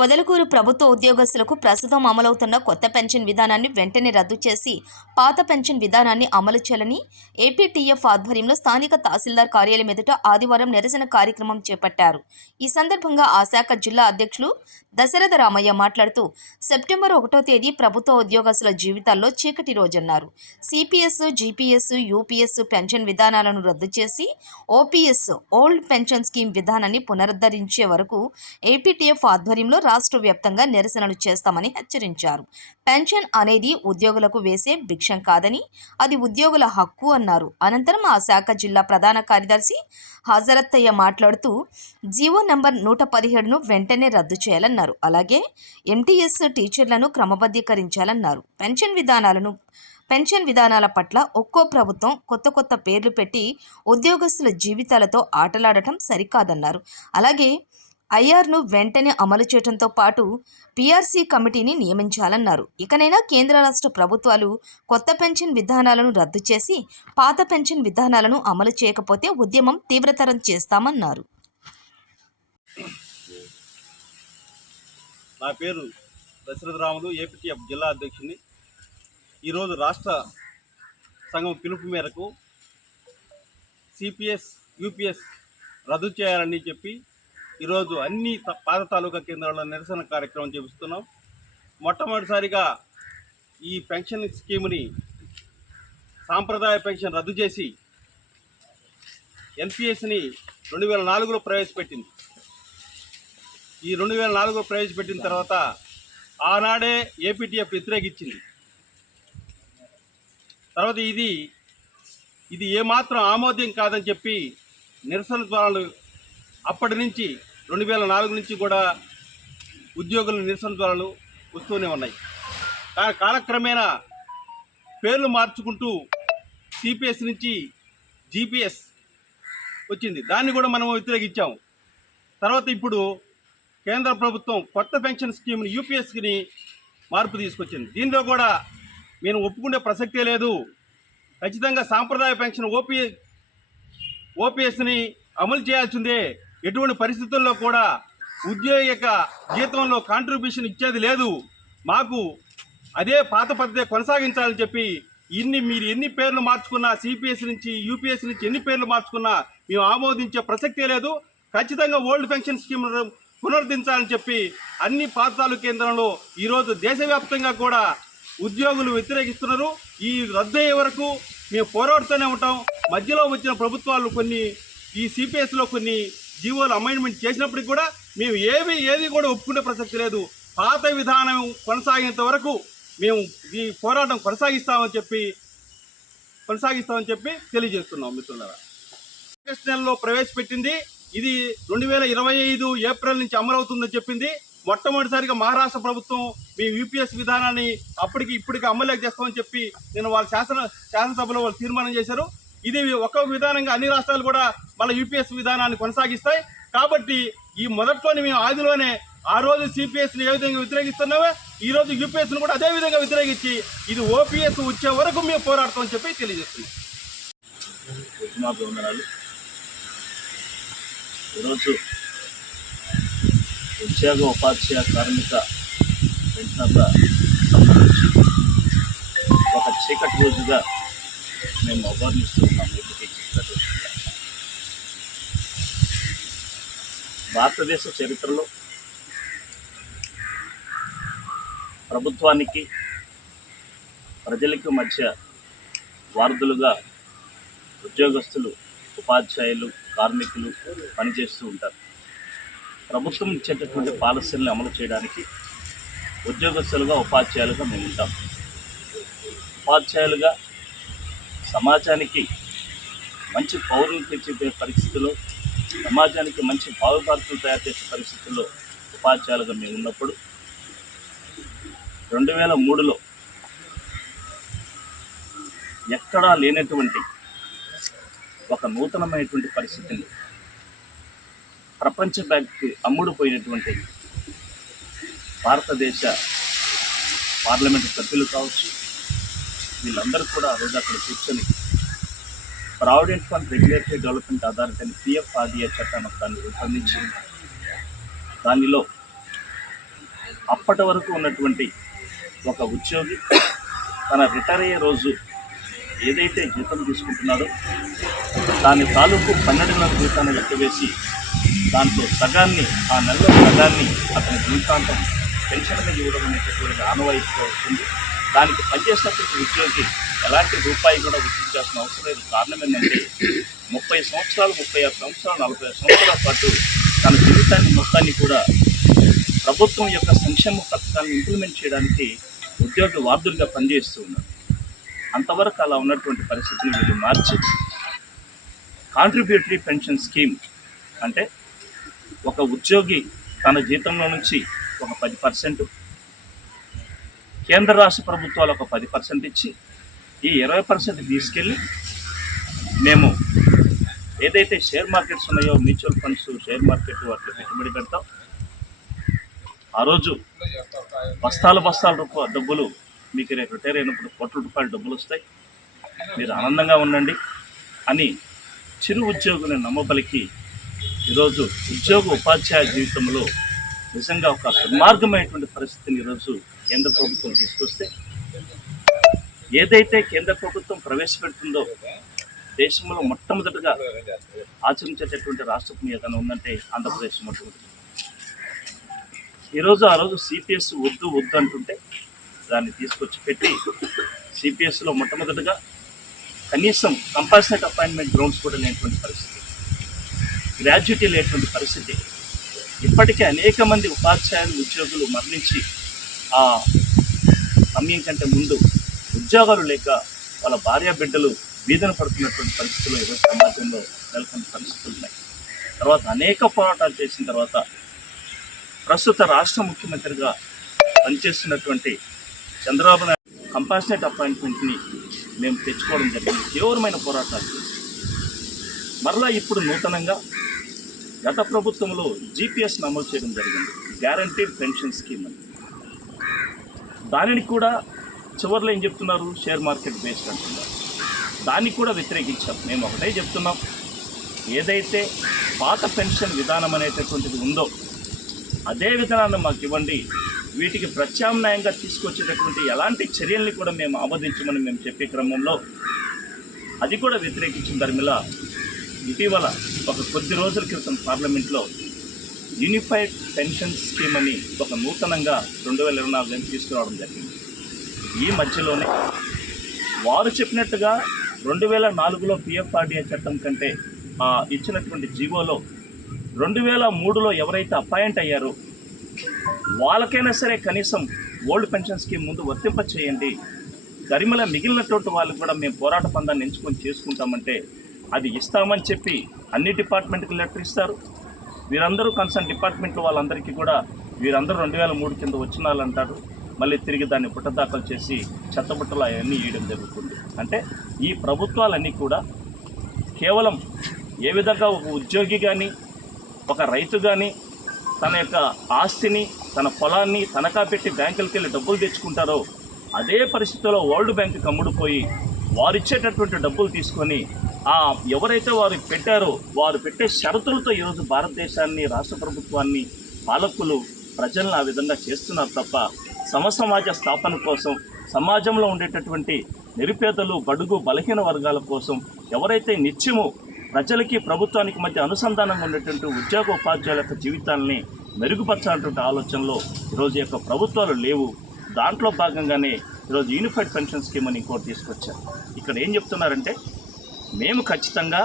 పొదలకూరు ప్రభుత్వ ఉద్యోగస్తులకు ప్రస్తుతం అమలవుతున్న కొత్త పెన్షన్ విధానాన్ని వెంటనే రద్దు చేసి పాత పెన్షన్ విధానాన్ని అమలు చేయాలని ఏపీటీఎఫ్ ఆధ్వర్యంలో స్థానిక తహసీల్దార్ కార్యాలయం ఎదుట ఆదివారం నిరసన కార్యక్రమం చేపట్టారు. ఈ సందర్భంగా ఆ శాఖ జిల్లా అధ్యక్షులు దశరథ రామయ్య మాట్లాడుతూ సెప్టెంబర్ ఒకటో తేదీ ప్రభుత్వ ఉద్యోగస్తుల జీవితాల్లో చీకటి రోజన్నారు. సిపిఎస్ జీపీఎస్ యూపీఎస్ పెన్షన్ విధానాలను రద్దు చేసి ఓపీఎస్ ఓల్డ్ పెన్షన్ స్కీమ్ విధానాన్ని పునరుద్ధరించే వరకు ఏపీటీఎఫ్ ఆధ్వర్యంలో రాష్ట్ర వ్యాప్తంగా నిరసనలు చేస్తామని హెచ్చరించారు. పెన్షన్ అనేది ఉద్యోగులకు వేసే భిక్షం కాదని అది ఉద్యోగుల హక్కు అన్నారు. అనంతరం ఆ శాఖ జిల్లా ప్రధాన కార్యదర్శి హాజరత్తయ్య మాట్లాడుతూ జీవో నంబర్ నూట పదిహేడును వెంటనే రద్దు చేయాలన్నారు. అలాగే ఎంటీఎస్ టీచర్లను క్రమబద్ధీకరించాలన్నారు. పెన్షన్ విధానాలను పెన్షన్ విధానాల పట్ల ఒక్కో ప్రభుత్వం కొత్త కొత్త పేర్లు పెట్టి ఉద్యోగస్తుల జీవితాలతో ఆటలాడటం సరికాదన్నారు. అలాగే ఐఆర్ను వెంటనే అమలు చేయడంతో పాటు పీఆర్సీ కమిటీని నియమించాలన్నారు. ఇకనైనా కేంద్ర రాష్ట్ర ప్రభుత్వాలు కొత్త పెన్షన్ విధానాలను రద్దు చేసి పాత పెన్షన్ విధానాలను అమలు చేయకపోతే ఉద్యమం తీవ్రతరం చేస్తామన్నారు. నా పేరు దశరథ రాములు ఏపీటీఎఫ్ జిల్లా అధ్యక్షుని. ఈరోజు రాష్ట్ర సంఘం పిలుపు మేరకు సిపిఎస్ యూపీఎస్ రద్దు చేయాలని చెప్పి ఈరోజు అన్ని త- పాత తాలూకా కేంద్రాల్లో నిరసన కార్యక్రమం చేపిస్తున్నాం. మొట్టమొదటిసారిగా ఈ పెన్షన్ స్కీమ్ని సాంప్రదాయ పెన్షన్ రద్దు చేసి ఎన్పిఎస్ని రెండు వేల నాలుగులో ప్రవేశపెట్టింది. ఈ రెండు వేల నాలుగులో ప్రవేశపెట్టిన తర్వాత ఆనాడే ఏపీటీఎఫ్ వ్యతిరేకించింది. తర్వాత ఇది ఇది ఏమాత్రం ఆమోదం కాదని చెప్పి నిరసన ద్వారా అప్పటి నుంచి రెండు వేల నాలుగు నుంచి కూడా ఉద్యోగుల నిరసన ద్వారాలు వస్తూనే ఉన్నాయి. కానీ కాలక్రమేణా పేర్లు మార్చుకుంటూ సిపిఎస్ నుంచి జీపీఎస్ వచ్చింది. దాన్ని కూడా మనం వ్యతిరేకించాము. తర్వాత ఇప్పుడు కేంద్ర ప్రభుత్వం కొత్త పెన్షన్ స్కీమ్ని యూపీఎస్కి మార్పు తీసుకొచ్చింది. దీనిలో కూడా నేను ఒప్పుకునే ప్రసక్తే లేదు. ఖచ్చితంగా సాంప్రదాయ పెన్షన్ ఓపీ ఓపీఎస్ని అమలు చేయాల్సిందే ఎటువంటి పరిస్థితుల్లో కూడా ఉద్యోగి యొక్క జీతంలో కాంట్రిబ్యూషన్ ఇచ్చేది లేదు. మాకు అదే పాత పద్ధతి కొనసాగించాలని చెప్పి ఇన్ని మీరు ఎన్ని పేర్లు మార్చుకున్నా సిపిఎస్ నుంచి యూపీఎస్ నుంచి ఎన్ని పేర్లు మార్చుకున్నా మేము ఆమోదించే ప్రసక్తే లేదు. ఖచ్చితంగా ఓల్డ్ పెన్షన్ స్కీమ్ పునరుద్ధరించాలని చెప్పి అన్ని పాతాలు కేంద్రంలో ఈరోజు దేశవ్యాప్తంగా కూడా ఉద్యోగులు వ్యతిరేకిస్తున్నారు. ఈ రద్దు అయ్యే వరకు మేము పోరాడుతూనే ఉంటాం. మధ్యలో వచ్చిన ప్రభుత్వాలు కొన్ని ఈ సిపిఎస్లో కొన్ని జీవోలు అమైన్మెంట్ చేసినప్పటికి కూడా మేము ఏవి ఏది కూడా ఒప్పుకునే ప్రసక్తి లేదు. పాత విధానం కొనసాగేంత వరకు మేము ఈ పోరాటం కొనసాగిస్తామని చెప్పి కొనసాగిస్తామని చెప్పి తెలియజేస్తున్నాం మిత్రులారా. ఆగస్టు నెలలో ప్రవేశపెట్టింది. ఇది రెండు వేల ఇరవై ఐదు ఏప్రిల్ నుంచి అమలవుతుందని చెప్పింది. మొట్టమొదటిసారిగా మహారాష్ట్ర ప్రభుత్వం మీ యూపీఎస్ విధానాన్ని అప్పటికి ఇప్పటికి అమలులోకి చేస్తామని చెప్పి నేను వాళ్ళ శాసన శాసనసభలో వాళ్ళు తీర్మానం చేశారు. ఇది ఒక విధానంగా అన్ని రాష్ట్రాలు కూడా మళ్ళీ యూపీఎస్ విధానాన్ని కొనసాగిస్తాయి. కాబట్టి ఈ మొదట్లోని మేము ఆదిలోనే ఆ రోజు సిపిఎస్ని ఏ విధంగా వ్యతిరేకిస్తున్నామో ఈ రోజు యూపీఎస్ని కూడా అదే విధంగా వ్యతిరేకించి ఇది ఓపీఎస్ వచ్చే వరకు మేము పోరాడతామని చెప్పి తెలియజేస్తున్నాం. ఈరోజు ఉద్యోగ ఉపాధ్యాయ కార్మిక సంబంధించి ఒక చీకటి రోజుగా మేము అవర్నిస్తూ భారతదేశ చరిత్రలో ప్రభుత్వానికి ప్రజలకు మధ్య వారధులుగా ఉద్యోగస్తులు ఉపాధ్యాయులు కార్మికులు పనిచేస్తూ ఉంటారు. ప్రభుత్వం ఇచ్చేటటువంటి పాలసీలను అమలు చేయడానికి ఉద్యోగస్తులుగా ఉపాధ్యాయులుగా మేము ఉంటాం. ఉపాధ్యాయులుగా సమాజానికి మంచి పౌరులు తెచ్చే పరిస్థితిలో సమాజానికి మంచి భావపార్థులు తయారు చేసే పరిస్థితుల్లో ఉపాధ్యాయులుగా మేము ఉన్నప్పుడు రెండు వేల మూడులో ఎక్కడా లేనటువంటి ఒక నూతనమైనటువంటి పరిస్థితిని ప్రపంచ బ్యాంక్కి అమ్ముడుపోయినటువంటి భారతదేశ పార్లమెంటు సభ్యులు కావచ్చు వీళ్ళందరూ కూడా ఆ రోజు అక్కడ కూర్చొని provident fund regulatory development authority అని పిఎఫ్ ఆర్డిఏ చట్టాన్ని దాన్ని రూపొందించి దానిలో అప్పటి వరకు ఉన్నటువంటి ఒక ఉద్యోగి తన రిటైర్ అయ్యే రోజు ఏదైతే జీతం తీసుకుంటున్నాడో దాని తాలూకు పన్నెండు నెలల జీతాన్ని లెక్కవేసి దాంట్లో సగాన్ని ఆ నెలలో సగాన్ని అతని జీవితాంతం పెన్షన్గా ఇవ్వడం అనేటటువంటి ఆనవాయితీగా వస్తుంది దానికి పనిచేసినటువంటి ఉద్యోగి ఎలాంటి రూపాయి కూడా గుర్తించాల్సిన అవసరం లేదు. కారణం ఏంటంటే ముప్పై సంవత్సరాలు ముప్పై ఆరు సంవత్సరాలు నలభై సంవత్సరాల పాటు తన జీవితాన్ని మొత్తాన్ని కూడా ప్రభుత్వం యొక్క సంక్షేమ పథకాన్ని ఇంప్లిమెంట్ చేయడానికి ఉద్యోగ వార్డులుగా పనిచేస్తూ ఉన్నారు. అంతవరకు అలా ఉన్నటువంటి పరిస్థితిని వీళ్ళు మార్చి కాంట్రిబ్యూటరీ పెన్షన్ స్కీమ్ అంటే ఒక ఉద్యోగి తన జీతంలో నుంచి ఒక పది పర్సెంట్ కేంద్ర రాష్ట్ర ప్రభుత్వాలు ఒక పది పర్సెంట్ ఇచ్చి ఈ ఇరవై పర్సెంట్ తీసుకెళ్ళి మేము ఏదైతే షేర్ మార్కెట్స్ ఉన్నాయో మ్యూచువల్ ఫండ్స్ షేర్ మార్కెట్ వాటిలో పెట్టుబడి పెడతాం. ఆ రోజు బస్తాల బస్తాల రూప డబ్బులు మీకు రేపు రిటైర్ అయినప్పుడు కోట్ల రూపాయల డబ్బులు వస్తాయి. మీరు ఆనందంగా ఉండండి. అని చిరు ఉద్యోగుని నమ్మబలికి ఈరోజు ఉద్యోగ ఉపాధ్యాయ జీవితంలో నిజంగా ఒక దుర్మార్గమైనటువంటి పరిస్థితిని ఈరోజు కేంద్ర ప్రభుత్వం తీసుకొస్తే ఏదైతే కేంద్ర ప్రభుత్వం ప్రవేశపెడుతుందో దేశంలో మొట్టమొదటిగా ఆచరించేటటువంటి రాష్ట్రం ఏదైనా ఉందంటే ఆంధ్రప్రదేశ్ మొట్టమొదటి. ఈరోజు ఆ రోజు సిపిఎస్ వద్దు వద్దు అంటుంటే దాన్ని తీసుకొచ్చి పెట్టి సిపిఎస్లో మొట్టమొదటిగా కనీసం కంపల్సరీ అపాయింట్మెంట్ గ్రౌండ్స్ కూడా లేనటువంటి పరిస్థితి. గ్రాడ్యుటీ లేనటువంటి పరిస్థితి. ఇప్పటికే అనేక మంది ఉపాధ్యాయులు ఉద్యోగులు మరణించి ఆ సమయం కంటే ముందు ఉద్యోగాలు లేక వాళ్ళ భార్య బిడ్డలు వీధన పడుతున్నటువంటి పరిస్థితులు ఈరోజు సమాజంలో నెలకొన్న పరిస్థితులు ఉన్నాయి. తర్వాత అనేక పోరాటాలు చేసిన తర్వాత ప్రస్తుత రాష్ట్ర ముఖ్యమంత్రిగా పనిచేస్తున్నటువంటి చంద్రబాబు నాయుడు కంపాషనేట్ అపాయింట్మెంట్ని మేము తెచ్చుకోవడం జరిగింది. తీవ్రమైన పోరాటాలు. మరలా ఇప్పుడు నూతనంగా గత ప్రభుత్వంలో జీపీఎస్ అమలు చేయడం జరిగింది. గ్యారంటీడ్ పెన్షన్ స్కీమ్ అని. దానిని కూడా చివరిలో ఏం చెప్తున్నారు? షేర్ మార్కెట్ బేస్డ్ అంటున్నారు. దాన్ని కూడా వ్యతిరేకించాం. మేము ఒకటే చెప్తున్నాం. ఏదైతే పాత పెన్షన్ విధానం అనేటటువంటిది ఉందో అదే విధానాన్ని మాకు ఇవ్వండి. వీటికి ప్రత్యామ్నాయంగా తీసుకొచ్చేటటువంటి ఎలాంటి చర్యల్ని కూడా మేము ఆమోదించమని మేము చెప్పే క్రమంలో అది కూడా వ్యతిరేకించిన ధర్మిల ఇటీవల ఒక కొద్ది రోజుల క్రితం పార్లమెంట్లో యూనిఫైడ్ పెన్షన్ స్కీమ్ అని ఒక నూతనంగా రెండు వేల ఇరవై నాలుగు తీసుకురావడం జరిగింది. ఈ మధ్యలోనే వారు చెప్పినట్టుగా రెండు వేల నాలుగులో పిఎఫ్ఆర్డిఏ చట్టం కంటే ఆ, ఇచ్చినటువంటి జీవోలో రెండు వేల మూడులో ఎవరైతే అపాయింట్ అయ్యారో వాళ్ళకైనా సరే కనీసం ఓల్డ్ పెన్షన్ స్కీమ్ ముందు వర్తింప చేయండి. గరిమల మిగిలినటువంటి వాళ్ళు కూడా మేము పోరాట పందాన్ని ఎంచుకొని చేసుకుంటామంటే అది ఇస్తామని చెప్పి అన్ని డిపార్ట్మెంట్కి లెటర్ ఇస్తారు. వీరందరూ కన్సర్న్ డిపార్ట్మెంట్ వాళ్ళందరికీ కూడా వీరందరూ రెండు వేల మూడు కింద వచ్చిన వాళ్ళు అంటారు మళ్ళీ తిరిగి దాన్ని పుట్టదాఖలు చేసి చెత్తబుట్టలు అవన్నీ వేయడం జరుగుతుంది. అంటే ఈ ప్రభుత్వాలన్నీ కూడా కేవలం ఏ విధంగా ఒక ఉద్యోగి కానీ ఒక రైతు కానీ తన యొక్క ఆస్తిని తన పొలాన్ని తనఖా పెట్టి బ్యాంకులకి వెళ్ళి డబ్బులు తెచ్చుకుంటారో అదే పరిస్థితిలో వరల్డ్ బ్యాంక్కి అమ్ముడుపోయి వారు ఇచ్చేటటువంటి డబ్బులు తీసుకొని ఆ ఎవరైతే వారు పెట్టారో వారు పెట్టే షరతులతో ఈరోజు భారతదేశాన్ని రాష్ట్ర ప్రభుత్వాన్ని పాలకులు ప్రజలను ఆ విధంగా చేస్తున్నారు తప్ప సమసమాజ స్థాపన కోసం సమాజంలో ఉండేటటువంటి నిరుపేదలు బడుగు బలహీన వర్గాల కోసం ఎవరైతే నిత్యము ప్రజలకి ప్రభుత్వానికి మధ్య అనుసంధానంగా ఉండేటువంటి ఉద్యోగ ఉపాధ్యాయుల యొక్క జీవితాలని మెరుగుపరచాలన్నటువంటి ఆలోచనలో ఈరోజు యొక్క ప్రభుత్వాలు లేవు. దాంట్లో భాగంగానే ఈరోజు యూనిఫైడ్ పెన్షన్ స్కీమ్ అని ఇంకోటి తీసుకొచ్చారు. ఇక్కడ ఏం చెప్తున్నారంటే మేము ఖచ్చితంగా